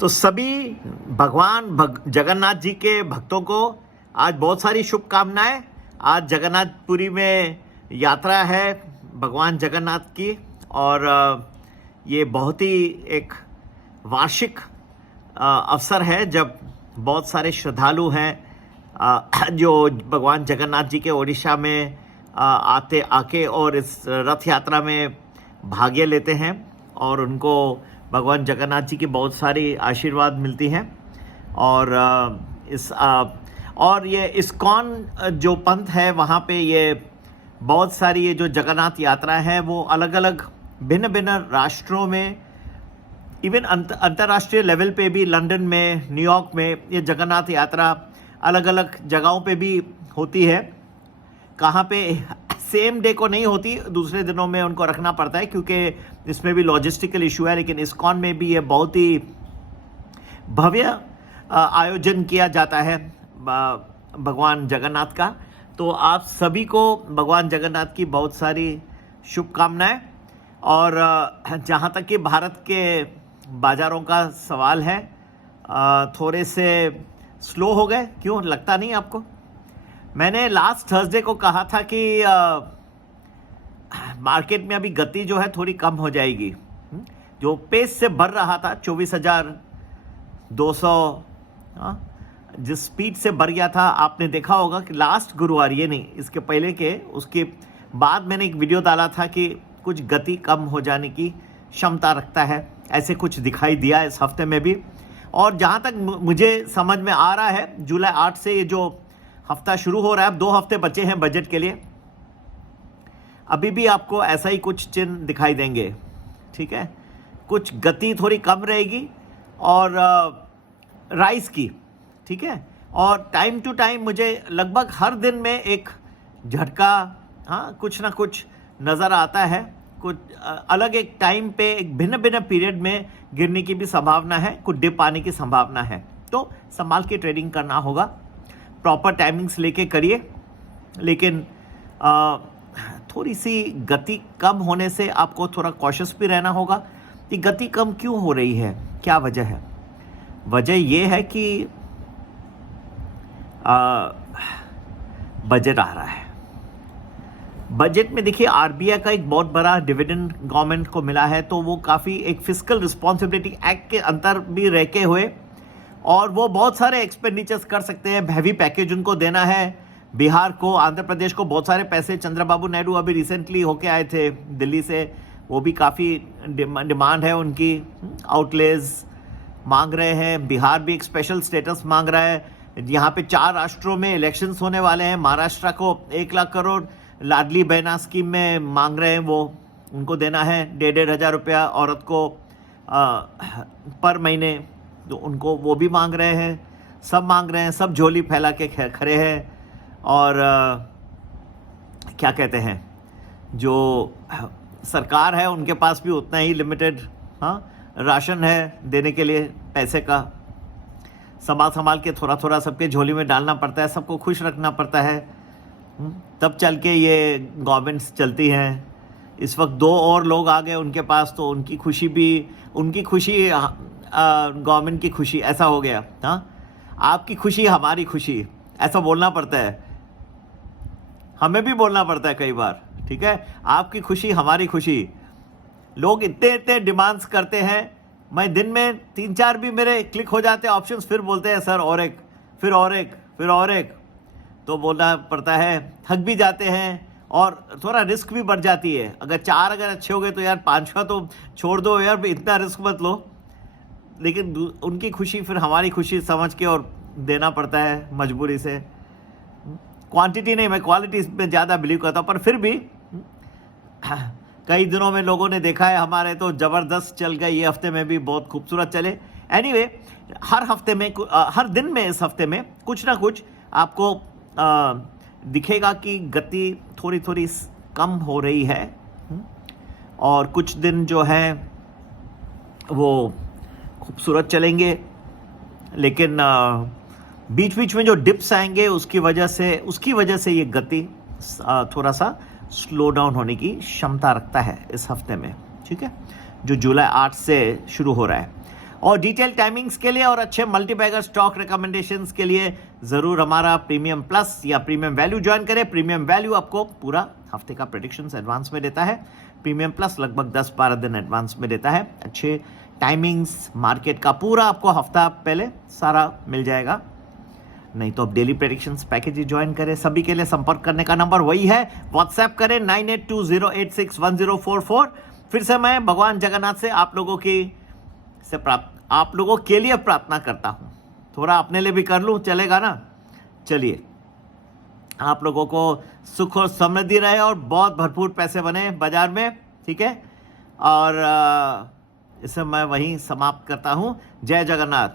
तो सभी जगन्नाथ जी के भक्तों को आज बहुत सारी शुभकामनाएं। आज जगन्नाथपुरी में यात्रा है भगवान जगन्नाथ की, और ये बहुत ही एक वार्षिक अवसर है जब बहुत सारे श्रद्धालु हैं जो भगवान जगन्नाथ जी के ओडिशा में आके और इस रथ यात्रा में भाग लेते हैं, और उनको भगवान जगन्नाथ जी की बहुत सारी आशीर्वाद मिलती हैं। और और ये इस्कॉन जो पंथ है वहाँ पे ये बहुत सारी ये जो जगन्नाथ यात्रा है वो अलग अलग भिन्न भिन्न राष्ट्रों में, इवन अंतर्राष्ट्रीय लेवल पे भी, लंदन में, न्यूयॉर्क में ये जगन्नाथ यात्रा अलग अलग जगहों पे भी होती है। कहाँ पे सेम डे को नहीं होती, दूसरे दिनों में उनको रखना पड़ता है क्योंकि इसमें भी लॉजिस्टिकल इशू है। लेकिन इस्कॉन में भी ये बहुत ही भव्य आयोजन किया जाता है भगवान जगन्नाथ का। तो आप सभी को भगवान जगन्नाथ की बहुत सारी शुभकामनाएं। और जहाँ तक कि भारत के बाज़ारों का सवाल है, थोड़े से स्लो हो गए, क्यों लगता नहीं आपको? मैंने लास्ट थर्सडे को कहा था कि मार्केट में अभी गति जो है थोड़ी कम हो जाएगी। जो पेस से बढ़ रहा था 24,200, जिस स्पीड से बढ़ गया था, आपने देखा होगा कि लास्ट गुरुवार, ये नहीं इसके पहले के, उसके बाद मैंने एक वीडियो डाला था कि कुछ गति कम हो जाने की क्षमता रखता है। ऐसे कुछ दिखाई दिया इस हफ्ते में भी। और जहाँ तक मुझे समझ में आ रहा है, जुलाई 8 से ये जो हफ्ता शुरू हो रहा है, अब 2 हफ्ते बचे हैं बजट के लिए, अभी भी आपको ऐसा ही कुछ चिन्ह दिखाई देंगे। ठीक है, कुछ गति थोड़ी कम रहेगी और राइस की, ठीक है। और टाइम टू टाइम मुझे लगभग हर दिन में एक झटका, कुछ ना कुछ नज़र आता है। कुछ अलग एक टाइम पे, एक भिन्न भिन्न पीरियड में गिरने की भी संभावना है, कुछ डिप आने की संभावना है। तो संभाल के ट्रेडिंग करना होगा, प्रॉपर टाइमिंग्स लेके करिए। लेकिन थोड़ी सी गति कम होने से आपको थोड़ा कॉशियस भी रहना होगा कि गति कम क्यों हो रही है, क्या वजह है। वजह ये है कि बजट आ रहा है। बजट में देखिए आरबीआई का एक बहुत बड़ा डिविडेंड गवर्नमेंट को मिला है, तो वो काफ़ी एक फिस्कल रिस्पॉन्सिबिलिटी एक्ट के अंतर भी रह के हुए, और वो बहुत सारे एक्सपेंडिचर्स कर सकते हैं। हैवी पैकेज उनको देना है, बिहार को, आंध्र प्रदेश को बहुत सारे पैसे। चंद्रबाबू नायडू अभी रिसेंटली होके आए थे दिल्ली से, वो भी काफ़ी डिमांड है उनकी, आउटलेज मांग रहे हैं। बिहार भी एक स्पेशल स्टेटस मांग रहा है। यहाँ पे 4 राष्ट्रों में इलेक्शंस होने वाले हैं। महाराष्ट्र को 1 लाख करोड़ लाडली बहना स्कीम में मांग रहे हैं, वो उनको देना है 1,500 रुपया औरत को पर महीने, तो उनको वो भी मांग रहे हैं। सब मांग रहे हैं, सब झोली फैला के खड़े हैं। और क्या कहते हैं, जो सरकार है उनके पास भी उतना ही लिमिटेड राशन है देने के लिए, पैसे का संभाल के थोड़ा थोड़ा सबके झोली में डालना पड़ता है, सबको खुश रखना पड़ता है, तब चल के ये गवर्नमेंट्स चलती हैं। इस वक्त 2 और लोग आ गए उनके पास, तो उनकी खुशी भी, उनकी खुशी गवर्नमेंट की खुशी, ऐसा हो गया। आपकी खुशी हमारी खुशी, ऐसा बोलना पड़ता है, हमें भी बोलना पड़ता है कई बार। ठीक है, आपकी खुशी हमारी खुशी। लोग इतने इतने डिमांड्स करते हैं, मैं दिन में 3-4 भी मेरे क्लिक हो जाते हैं ऑप्शंस, फिर बोलते हैं सर और एक, फिर और एक, फिर और एक, तो बोलना पड़ता है। थक भी जाते हैं और थोड़ा रिस्क भी बढ़ जाती है। अगर 4 अगर अच्छे हो गए तो यार 5वां तो छोड़ दो यार, इतना रिस्क मत लो। लेकिन उनकी खुशी फिर हमारी खुशी समझ के और देना पड़ता है मजबूरी से। क्वांटिटी नहीं, मैं क्वालिटी में ज़्यादा बिलीव करता हूँ, पर फिर भी कई दिनों में लोगों ने देखा है हमारे तो ज़बरदस्त चल गए, ये हफ्ते में भी बहुत खूबसूरत चले। एनीवे, हर हफ्ते में, हर दिन में, इस हफ्ते में कुछ ना कुछ आपको दिखेगा कि गति थोड़ी थोड़ी कम हो रही है, और कुछ दिन जो है वो खूबसूरत चलेंगे। लेकिन बीच बीच में जो डिप्स आएंगे उसकी वजह से ये गति थोड़ा सा स्लो डाउन होने की क्षमता रखता है इस हफ्ते में। ठीक है, जो जुलाई 8 से शुरू हो रहा है। और डिटेल टाइमिंग्स के लिए और अच्छे मल्टीबैगर स्टॉक रिकमेंडेशंस के लिए ज़रूर हमारा प्रीमियम प्लस या प्रीमियम वैल्यू ज्वाइन करें। प्रीमियम वैल्यू आपको पूरा हफ्ते का प्रेडिक्शंस एडवांस में देता है, प्रीमियम प्लस लगभग 10-12 दिन एडवांस में देता है। अच्छे टाइमिंग्स, मार्केट का पूरा आपको हफ्ता पहले सारा मिल जाएगा। नहीं तो आप डेली प्रेडिक्शंस पैकेज ही ज्वाइन करें। सभी के लिए संपर्क करने का नंबर वही है, व्हाट्सएप करें 9820861044। फिर से मैं भगवान जगन्नाथ से आप लोगों के लिए प्रार्थना करता हूं। थोड़ा अपने लिए भी कर लूं, चलेगा ना? चलिए, आप लोगों को सुख और समृद्धि रहे और बहुत भरपूर पैसे बने बाजार में, ठीक है? और इसे मैं वहीं समाप्त करता हूं। जय जगन्नाथ।